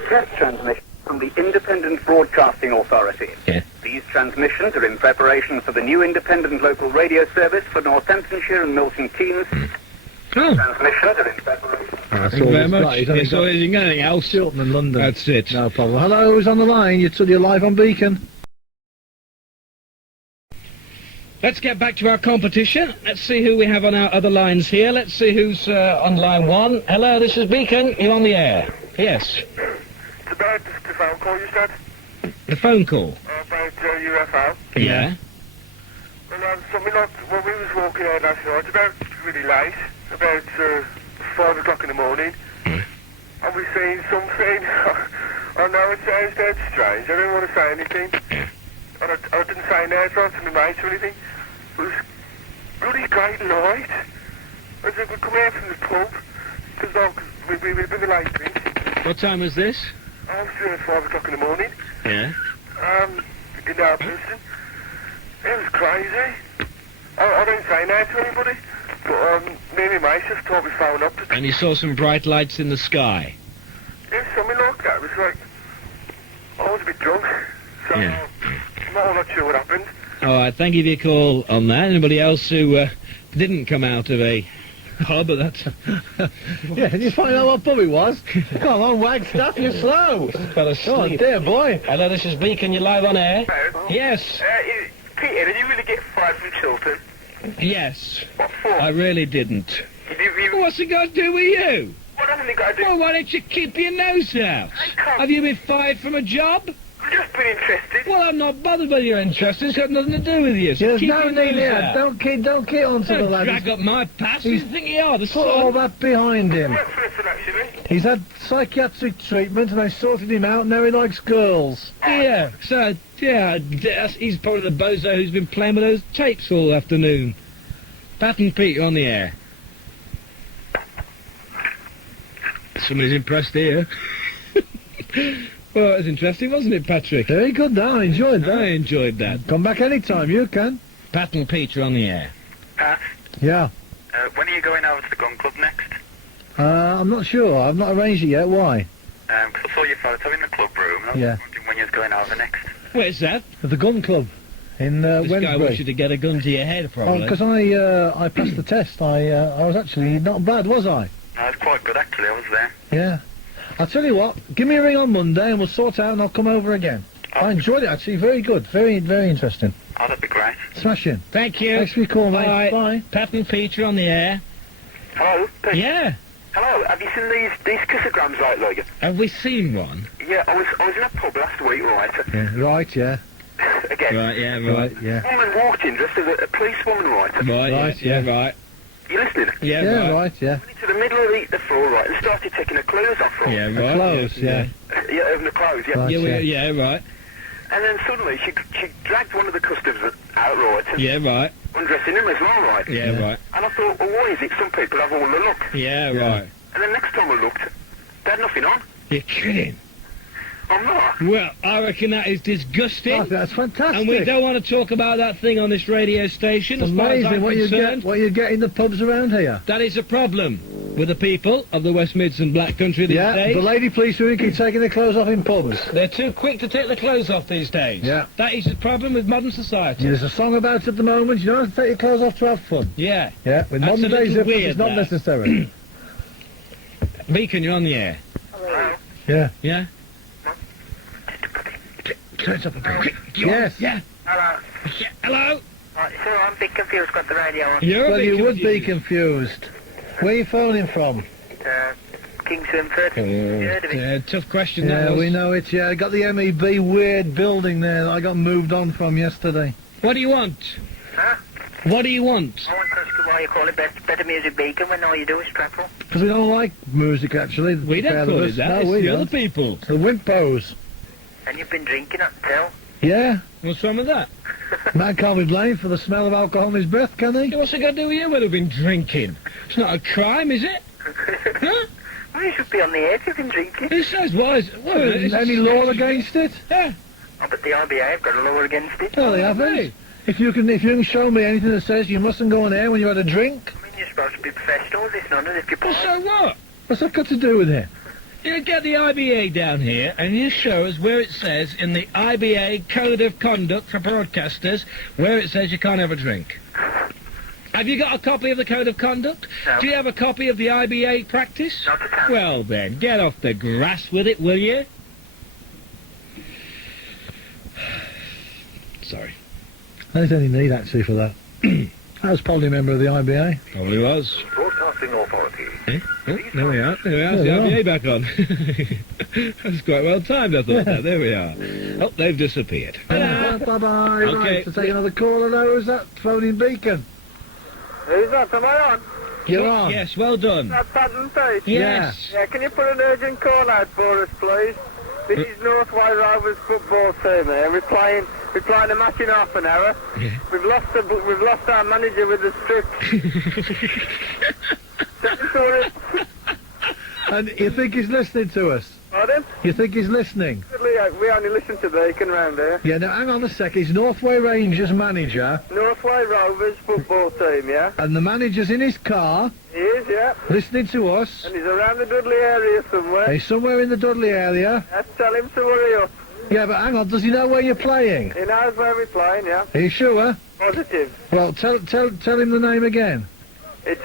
Test transmission from the Independent Broadcasting Authority. Yeah. These transmissions are in preparation for the new independent local radio service for Northamptonshire and Milton Keynes. Oh. Transmissions are in preparation. Thank you very much. Yes, or anything else? Chilton and London. That's it. No problem. Hello, who's on the line? You're live on Beacon. Let's get back to our competition. Let's see who we have on our other lines here. Let's see who's on line one. Hello, this is Beacon. You're on the air. Yes. It's about the phone call you said. The phone call. About UFO. Yeah. Well, something like when we was walking out last night, about really late, about 5 o'clock in the morning, and we seen something. I know it sounds dead strange. I didn't want to say anything. And I didn't say no to my mates or anything. It was really great light. As if we come out from the pub, because we were a bit late drink. What time was this? I was doing 5 o'clock in the morning. Yeah. In our person. It was crazy. I didn't say no to anybody, but me and my mates just thought we'd phone up. And you saw some bright lights in the sky. Yeah, something like that. It was like, I was a bit drunk, so Yeah. I'm not all that sure what happened. All right, thank you for your call on that. Anybody else who didn't come out of a pub at that? Yeah, did you find out what pub it was? Come on, Wagstaffe, you're slow. Fell asleep. Oh, dear boy. Hello, this is Beacon. You're live on air. Hello? Yes. Peter, did you really get fired from Chilton? Yes. What for? I really didn't. What's it got to do with you? What hasn't it got to do? Well, why don't you keep your nose out? can't. Have you been fired from a job? I've just been interested. Well, I'm not bothered whether you're interested. It's got nothing to do with you. So There's keep no your need nose here. out. Don't get onto the Don't lad. drag up my past. Who do you think you are? The Put all son? that behind him. Worked for us, actually. He's had psychiatric treatment and I sorted him out. Now he likes girls. Yeah, so, yeah, he's probably the bozo who's been playing with those tapes all afternoon. Pat and Pete, you're on the air. Somebody's impressed here. Well, it was interesting, wasn't it, Patrick? Very good, though. I enjoyed that. I enjoyed that. Come back anytime, you can. Pat and Pete are on the air. Pat, Yeah. when are you going over to the gun club next? I'm not sure. I've not arranged it yet. Why? Because I saw your photo in the club room, and I was Yeah. wondering when you was going over next. Where's that? At the gun club in This guy wants you Wednesbury. to get a gun to your head, Oh, probably. because I passed the test. I was actually not bad, was I? No, it's quite good, actually. I was there. Yeah. I'll tell you what. Give me a ring on Monday and we'll sort out and I'll come over again. I enjoyed it actually. Very good. Very interesting. Oh, that'd be great. Smashing. Thank you. Thanks for your call, mate. Bye. Pat and Pete are on the air. Hello? Yeah. Hello, have you seen these kissograms lately? Have we seen one? Yeah, I was in a pub last week, right? Yeah. Right. Yeah. Again. Right, yeah, right. Yeah. A woman walked in dressed as a policewoman, right? Right, Right, yeah, yeah. right. You listening? Yeah, Yeah. right. Right. Yeah. Went into the middle of the floor, right, and started taking her clothes off. Right? Yeah, The right. clothes, yeah. Yeah, over the clothes, yeah. Right. Yeah, right. And then suddenly she dragged one of the customers out, right, and Yeah, right. undressing him as well, right? Yeah, Yeah. right. And I thought, well, why is it some people have all the look? Yeah, Yeah. right. And then next time I looked, they had nothing on. You're kidding. I'm not. Well, I reckon that is disgusting. Oh, that's fantastic. And we don't want to talk about that thing on this radio station. It's As far as amazing I'm what concerned. you get in the pubs around here. That is a problem with the people of the West Mids and Black Country these Yeah, days. the lady police who keep taking their clothes off in pubs. They're too quick to take their clothes off these days. Yeah. That is the problem with modern society. There's a song about it at the moment. You don't have to take your clothes off to have fun. Yeah. Yeah, with That's modern a day little zippers, weird, it's not that. necessary. Beacon, you're on the air. Hello. Yeah. Yeah? Turn it up a bit. Yes. Yeah. Hello. Yeah. Hello? Right, so I'm a bit confused, got the radio on. You're a Well, bit you would be confused. confused. Where are you phoning from? King Swinford. You heard of it? Yeah, tough question that Yeah, was. we know it, yeah. I got the MEB weird building there that I got moved on from yesterday. What do you want? Huh? What do you want? I want to ask you why you call it Better Music Beacon when all you do is travel. Because we don't like music, actually. We the pair don't of call us. it that. No, It's we the don't. other people. The Wimpos. And you've been drinking, I can tell. Yeah. What's wrong with that? Man can't be blamed for the smell of alcohol in his breath, can he? What's it got to do with you when we've been drinking? It's not a crime, is it? Huh? Well, you should be on the edge if you've been drinking. Who says why? Well, it's Any law against it? Yeah. Oh, but the RBA have got a law against it. No, they haven't. Hey. If you can show me anything that says you mustn't go on air when you had a drink, I mean, you're supposed to be professional with this, not as if you're Well, so what? what's that got to do with it? You get the IBA down here, and you show us where it says in the IBA Code of Conduct for Broadcasters, where it says you can't have a drink. Have you got a copy of the Code of Conduct? No. Do you have a copy of the IBA practice? Not at all. Well then, get off the grass with it, will you? Sorry. There's any need, actually, for that. That was probably a member of the IBA. Probably was. Broadcasting Authority. Eh? Oh, there we are. There we are. There The we IBA back on. That's quite well timed, I thought. There we are. Oh, they've disappeared. Bye-bye. Okay. Right, to take another call. Hello, is that phoning Beacon? Who's that? Am I on? You're on. Yes, well done. That pattern face? Yes. Yeah, can you put an urgent call out for us, please? This is Northway Rovers football team here. We're playing a match in half an hour. Yeah. We've lost our manager with the strip. And you think he's listening to us? Pardon? You think he's listening? We only listen to Beacon round here. Yeah, now hang on a sec. He's Northway Rangers manager, Northway Rovers football team, yeah? and the manager's in his car, He is, yeah. listening to us. And he's around the Dudley area somewhere. He's somewhere in the Dudley area. Let's tell him to hurry up. Yeah, but hang on, does he know where you're playing? He knows where we're playing, yeah? Are you sure? Positive. Well, tell him the name again. It's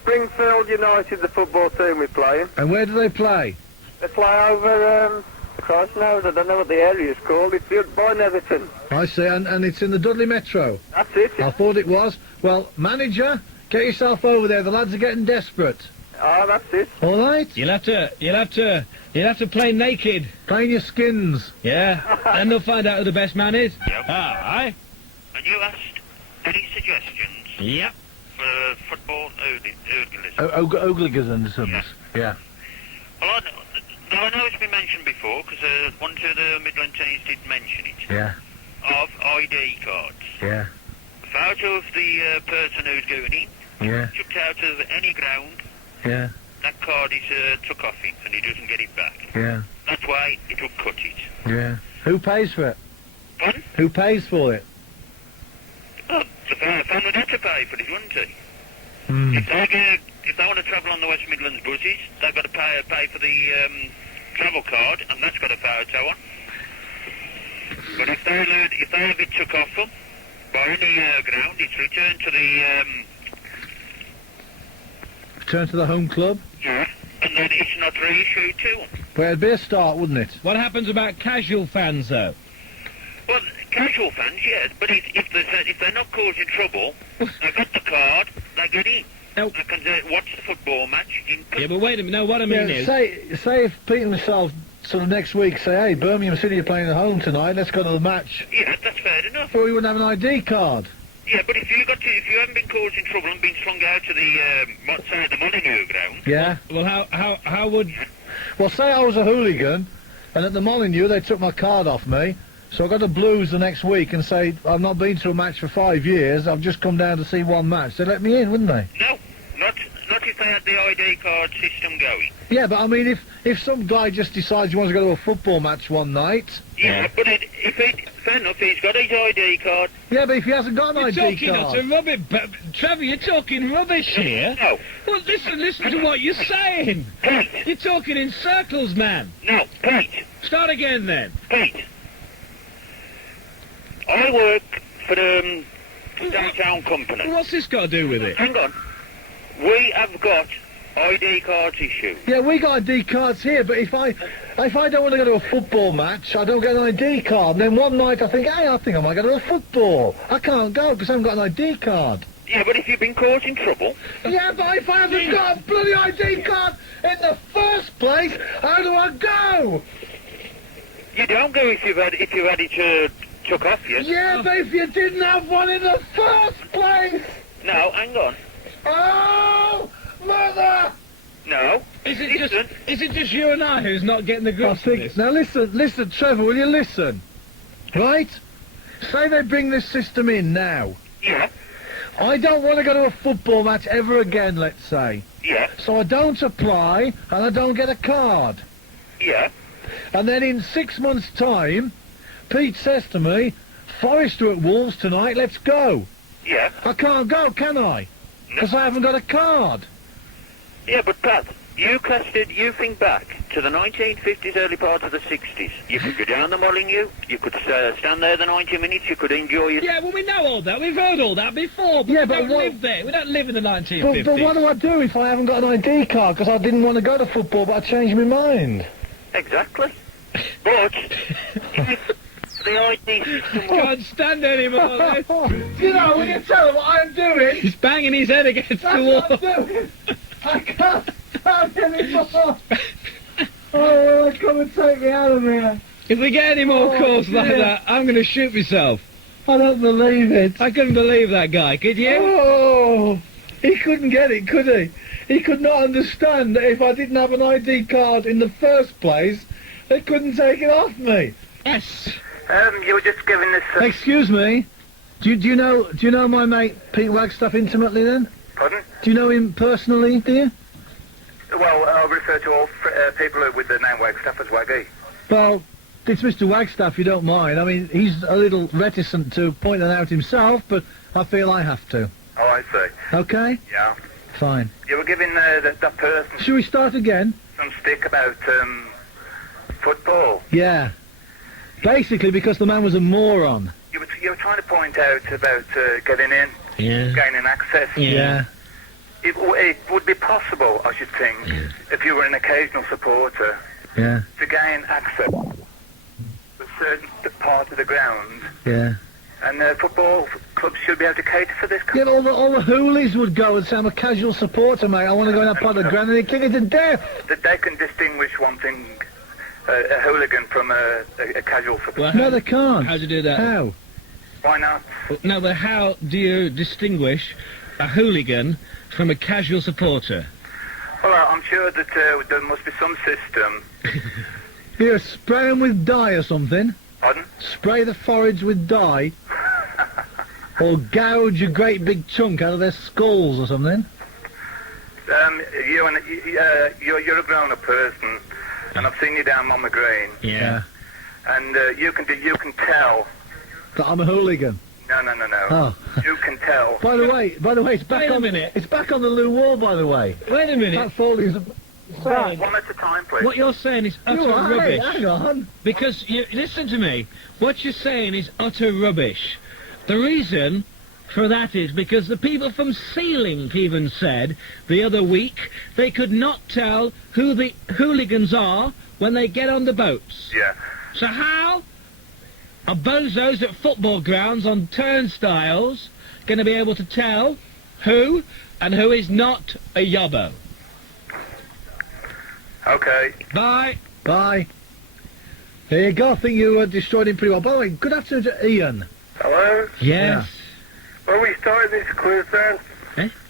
Springfield United, the football team we're playing. And where do they play? They play over, Christ knows, I don't know what the area's called. It's by Netherton. I see, and it's in the Dudley Metro. That's it. I thought it was. Well, manager, get yourself over there. The lads are getting desperate. Oh, that's it. All right? You'll have to play naked. Playing your skins. Yeah. And they'll find out who the best man is. Yep. Aye. And you asked any suggestions Yep. for football hooliganism? Ogliganisms. Yeah. Well, I know it's been mentioned before, because one of the Midland teams did mention it, Yeah. of ID cards. Yeah. A photo of the person who's going in, Yeah. chucked out of any ground, Yeah. that card is took off him, and he doesn't get it back. Yeah. That's why it will cut it. Yeah. Who pays for it? Pardon? Who pays for it? Oh, the family would have to pay for it, wouldn't he? Hmm. If they want to travel on the West Midlands buses, they've got to pay for the travel card, and that's got a photo on. But if they have it took off them by any ground, it's returned to the Return to the home club? yeah, and then it's not reissued to them. Well, it'd be a start, wouldn't it? What happens about casual fans, though? Well, casual fans, yes, but if they're not causing trouble, they've got the card, they get in. No. They can watch the football match in. Yeah, but wait a minute. No, what I mean Yeah, is... say if Pete and myself sort of next week say, hey, Birmingham City are playing at home tonight, let's go to the match. Yeah, that's fair enough. Well, we wouldn't have an ID card. Yeah, but if you haven't been causing trouble and been slung out to the Molyneux ground. Yeah? Well, how would... Well, say I was a hooligan, and at the Molyneux they took my card off me, so I got a blues the next week and say, I've not been to a match for 5 years, I've just come down to see one match. They'd let me in, wouldn't they? No, not if they had the ID card system going. Yeah, but I mean, if some guy just decides he wants to go to a football match one night... Yeah, but fair enough, he's got his ID card. Yeah, but if he hasn't got an You're ID talking card... utter rubbish. Trevor, you're talking rubbish here. No, Well, listen to what you're saying. Pete, You're talking in circles, man. no, Pete, Start again, then. Pete. I work for the downtown company. What's this got to do with it? Hang on. We have got ID cards issued. Yeah, we got ID cards here, but if I don't want to go to a football match, I don't get an ID card. And then one night I think, hey, I think I might go to a football. I can't go because I haven't got an ID card. Yeah, but if you've been causing trouble, Yeah, but if I haven't got a bloody ID card in the first place, how do I go? you don't go if you've had it took off you. Yeah, but if you didn't have one in the first place... No, hang on. Oh, mother! No. Is Listen. it just you and I who's not getting the I grips of think... this? Now listen, Trevor, will you listen? Right? Say they bring this system in now. Yeah, I don't want to go to a football match ever again, let's say. yeah, So I don't apply, and I don't get a card. yeah. And then in 6 months' time, Pete says to me, Forrester at Wolves tonight, let's go. Yeah, I can't go, can I? Because I haven't got a card. yeah, but Pat, You think back to the 1950s, early part of the 60s. You could go down the Molyneux, you could stand there the 90 minutes, you could enjoy your... Yeah, well, we know all that. We've heard all that before, but Yeah, we but don't what- live there. We don't live in the 1950s. But what do I do if I haven't got an ID card? Because I didn't want to go to football, but I changed my mind. Exactly. But if the ID system Can't stand anymore. This. You know, when you tell him what I'm doing, He's banging his head against the that's wall. what I'm doing. I can't stand anymore. Oh, come and take me out of here. If we get any more Oh, calls like dear. that, I'm going to shoot myself. I don't believe it. I couldn't believe that guy, could you? Oh, he couldn't get it, could he? He could not understand that if I didn't have an ID card in the first place, they couldn't take it off me. Yes. You were just giving this... Excuse me. Do you know my mate Pete Wagstaffe intimately then? Pardon? Do you know him personally, do you? Well, I'll refer to all people with the name Wagstaffe as Waggy. Well, it's Mr. Wagstaffe, you don't mind. I mean, he's a little reticent to point that out himself, but I feel I have to. Oh, I see. Okay? Yeah. Fine. You were giving that person Shall we start again? some stick about football. Yeah. Basically because the man was a moron. You were trying to point out about getting in, Yeah. gaining access. Yeah. It would be possible, I should think, if you were an occasional supporter, Yeah. to gain access to a certain part of the ground. Yeah. And football clubs should be able to cater for this. Yeah, all the hoolies would go and say, I'm a casual supporter, mate. I want to go in that part of the ground, and they'd kick it to death. That they can distinguish one thing, a hooligan from a casual supporter. Well, No, they can't. How do you do that? How? Why not? No, but how do you distinguish a hooligan from a casual supporter? Well, I'm sure that there must be some system. Here, spray them with dye or something. Pardon? Spray the foreheads with dye. Or gouge a great big chunk out of their skulls or something. You're a grown-up person, and I've seen you down on the green, Yeah. and you can tell. That I'm a hooligan. No. Oh. You can tell. By the way, it's back Wait a on minute. It's back on the loo wall, by the way. Wait a minute. That Foley's. Right. One at a time, please. What you're saying is utter You are, hey, rubbish. hang on. Because, listen to me, what you're saying is utter rubbish. The reason for that is because the people from Sealink even said the other week they could not tell who the hooligans are when they get on the boats. Yeah. So how are bozos at football grounds on turnstiles going to be able to tell who and who is not a yobbo? Okay. Bye. Bye. There you go. I think you destroyed him pretty well. By the way, good afternoon to Ian. Hello? Yes. Well, we started this quiz then.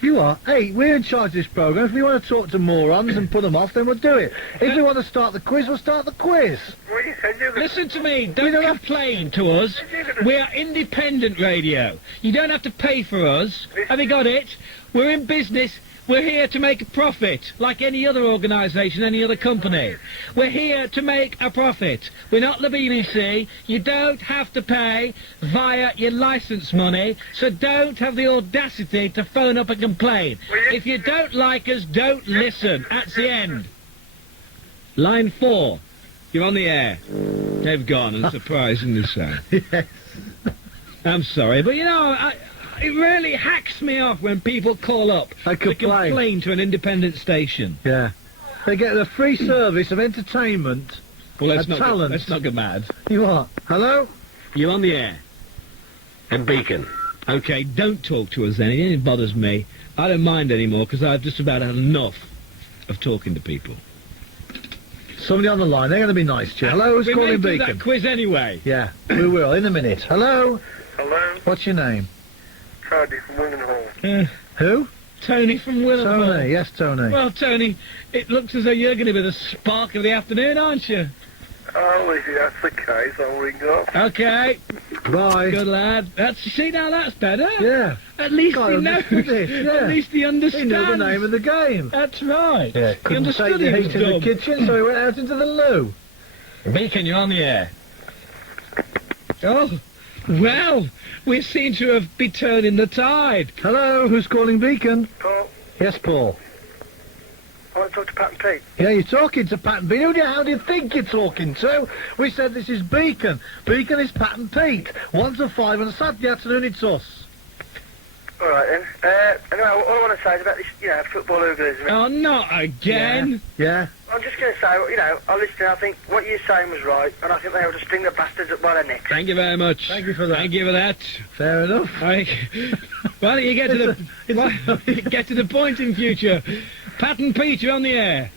You are. Hey, we're in charge of this programme. If we want to talk to morons and put them off, then we'll do it. If we want to start the quiz, we'll start the quiz. Well, you said you were... Listen to me, don't complain to us. We are independent radio. You don't have to pay for us. Have you got it? We're in business. We're here to make a profit, like any other organisation, any other company. We're here to make a profit. We're not the BBC. You don't have to pay via your licence money, so don't have the audacity to phone up and complain. If you don't like us, don't listen. That's the end. Line 4. You're on the air. They've gone, and surprisingly so. Yes. I'm sorry, but you know, it really hacks me off when people call up I to complain to an independent station. Yeah. They get a free service of entertainment. Well, let's A not talent. let's not get mad. You are. Hello? You're on the air. And Beacon. Okay, don't talk to us then. It bothers me. I don't mind anymore because I've just about had enough of talking to people. Somebody on the line. They're going to be nice to you. Hello, who's we may calling do Beacon? that quiz anyway. Yeah, we will, in a minute. Hello? Hello? What's your name? Tony from Willenhall. Who? Tony from Willenhall. Tony. Yes, Tony. Well, Tony, it looks as though you're going to be the spark of the afternoon, aren't you? Oh, if that's the case, I'll ring up. Okay, Bye. good lad. See, now that's better. Yeah. At least God, he I knows. understood it, yeah. At least he He understands. knew the name of the game. That's right. Yeah, He couldn't take understood the he was heat in the dumb. kitchen, so he went out into the loo. Beacon, you're on the air. Oh, well, we seem to be turning the tide. Hello, who's calling Beacon? Paul? Yes, Paul. I want to talk to Pat and Pete. Yeah, you're talking to Pat and Pete. How do you think you're talking to? We said this is Beacon. Beacon is Pat and Pete. 1 to 5 on a Saturday afternoon, it's us. All right, then. Anyway, all I want to say is about this, football hooliganism. Oh, not again. Yeah. I'm just going to say, I listened, I think what you're saying was right, and I think they ought to sting the bastards up by their necks. Thank you very much. Thank you for that. Thank you for that. Fair enough. Why don't you get to the point in future? Pat and Pete, you're on the air.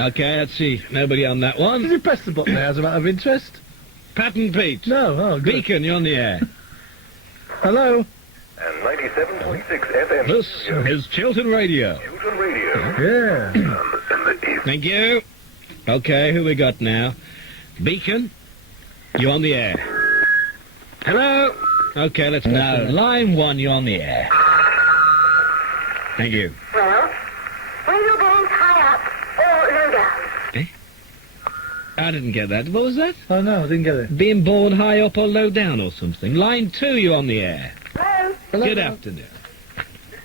Okay, let's see. Nobody on that Did one. you press the button there as a matter of interest? Pat and Pete. No, oh, good. Beacon, you're on the air. Hello? And 97.6 FM. This is Chiltern Radio. Chiltern Radio. Yeah. Thank you. Okay, who we got now? Beacon, you're on the air. Hello? Okay, let's now. Line 1, you're on the air. Thank you. Well, when you're going high up or low down? I didn't get that. What was that? Oh, no, I didn't get it. Being born high up or low down or something. Line 2, you're on the air. Hello? Hello? Good afternoon.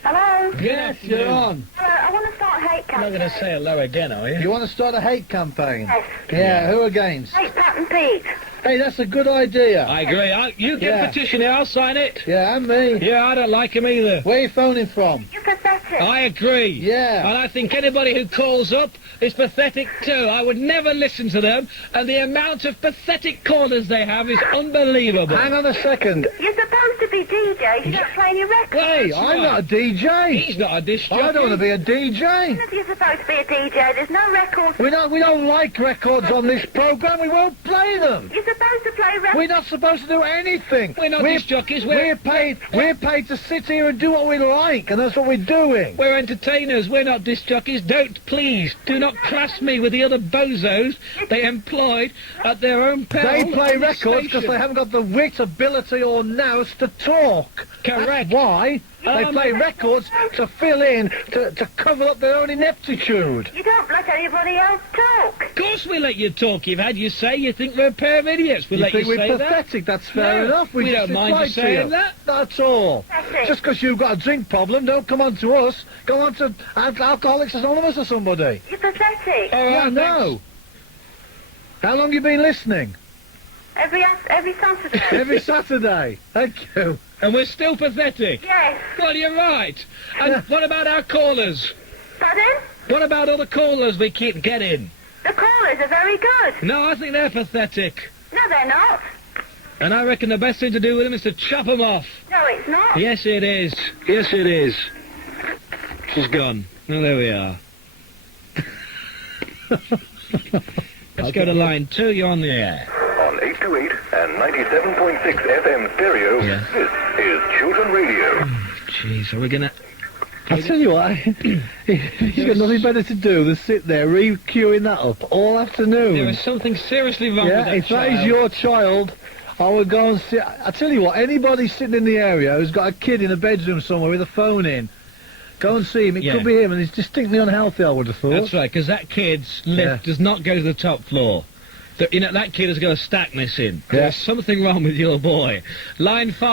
Hello? Yes, you're on. Hello, I want to start a hate You're not campaign. going to say hello again, are you? You want to start a hate campaign? Yes. Yeah, who against? Hate Pat and Pete. Hey, that's a good idea. I agree. You get Yeah. a petition here, I'll sign it. Yeah, and me. Yeah, I don't like him either. Where are you phoning from? You're pathetic. I agree. Yeah. And I think anybody who calls up is pathetic too. I would never listen to them, and the amount of pathetic callers they have is unbelievable. Hang on a second. You're supposed to be DJ. You don't play any records. Hey, That's I'm right. not a DJ. He's not a disc jockey. I don't want to be a DJ. If you're supposed to be a DJ, there's no records. We don't like records on this programme. We won't play them. You're supposed to play records. We're not supposed to do anything. We're not disc jockeys. We're paid to sit here and do what we like, and that's what we're doing. We're entertainers. We're not disc jockeys. Do not class me with the other bozos they employed at their own peril. They play on the records because station. they haven't got the wit, ability, or nous to talk. Correct. That's why they play records to fill in, to cover up their own ineptitude. You don't let anybody else talk. Of course we let you talk. You've had your say. You think we're a pair of idiots. We You let think you we're say that. pathetic? That's fair No, enough. we just don't mind you replied to saying that. That's all. Pathetic. Just because you've got a drink problem, don't come on to us. Go on to Alcoholics Anonymous or somebody. You're pathetic. All Yeah, right, no. How long you been listening? Every Saturday. Every Saturday. Thank you. And we're still pathetic. Yes. Well, you're right. And Yeah. what about our callers? Pardon? What about all the callers we keep getting? The callers are very good. No, I think they're pathetic. No, they're not. And I reckon the best thing to do with them is to chop them off. No, it's not. Yes, it is. Yes, it is. She's gone. Oh, there we are. Let's go to line 2. You're on the air. On 828 and 97.6 FM stereo, Yeah. this is Chiltern Radio. Jeez, are we going to... I tell you what, he's got nothing better to do than sit there re-queuing that up all afternoon. There is something seriously wrong with Yeah, that if that child. is your child, I would go and sit. I tell you what, anybody sitting in the area who's got a kid in a bedroom somewhere with a phone in, go and see him. It Yeah. could be him, and he's distinctly unhealthy, I would have thought. That's right, because that kid's lift does not go to the top floor. That kid has got a stack missing. Yeah. There's something wrong with your boy. Line 5.